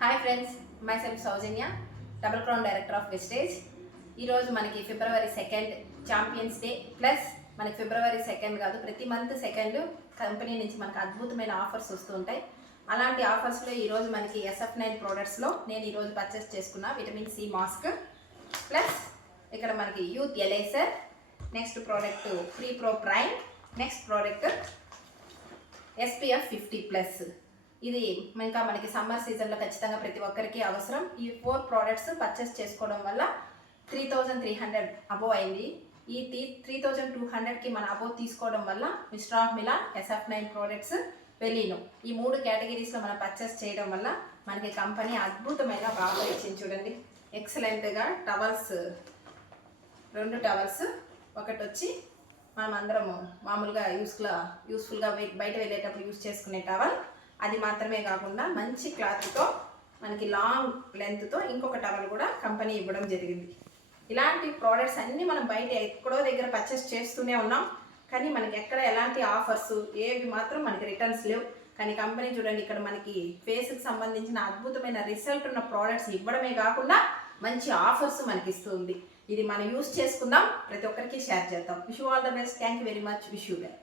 Hi friends, my self Soujanya, double crown director of Vestige. ఈరోజు మనకి ఫిబ్రవరి 2 champions day plus మనకి ఫిబ్రవరి 2 కాదు, ప్రతి మంత్ 2 కంపెనీ నుంచి మనకు అద్భుతమైన ఆఫర్స్ వస్తూ ఉంటాయి. అలాంటి ఆఫర్స్లో ఈరోజు మనకి SF9 ప్రోడక్ట్స్లో నేను ఈరోజు పర్చేస్ చేసుకున్న విటమిన్ సి మాస్క్ ప్లస్ ఇక్కడ మనకి youth elixir, next product free pro prime, next product SPF 50+. ఇది ఇంకా మనకి సమ్మర్ సీజన్లో ఖచ్చితంగా ప్రతి ఒక్కరికి అవసరం. ఈ 4 ప్రోడక్ట్స్ పర్చేస్ చేసుకోవడం వల్ల 3300 అబోవ్ అయింది. ఈ 3200కి మన అబోవ్ తీసుకోవడం వల్ల mister of Milan, SF9 products, వెలీనో ఈ 3 కేటగిరీస్లో మనం పర్చేస్ చేయడం వల్ల మనకి కంపెనీ అద్భుతమైన బాగా ఇచ్చింది. చూడండి, ఎక్సలెంట్గా టవల్స్, 2 టవల్స్, ఒకటి వచ్చి మనం అందరము మామూలుగా యూస్ఫుల్గా బయట వెళ్ళేటప్పుడు యూస్ చేసుకునే టవల్, అది మాత్రమే కాకుండా మంచి క్లాత్తో మనకి లాంగ్ లెంత్తో ఇంకొక టవల్ కూడా కంపెనీ ఇవ్వడం జరిగింది. ఇలాంటి ప్రోడక్ట్స్ అన్నీ మనం బయట ఎక్కడో దగ్గర పర్చేస్ చేస్తూనే ఉన్నాం, కానీ మనకి ఎక్కడ ఎలాంటి ఆఫర్స్ ఏవి మాత్రం మనకి రిటర్న్స్ లేవు. కానీ కంపెనీ చూడండి, ఇక్కడ మనకి ఫేస్కి సంబంధించిన అద్భుతమైన రిజల్ట్ ఉన్న ప్రోడక్ట్స్ ఇవ్వడమే కాకుండా మంచి ఆఫర్స్ మనకి ఇస్తుంది. ఇది మనం యూస్ చేసుకుందాం, ప్రతి ఒక్కరికి షేర్ చేద్దాం. Wish you all the best. Thank you very much. Wish you well.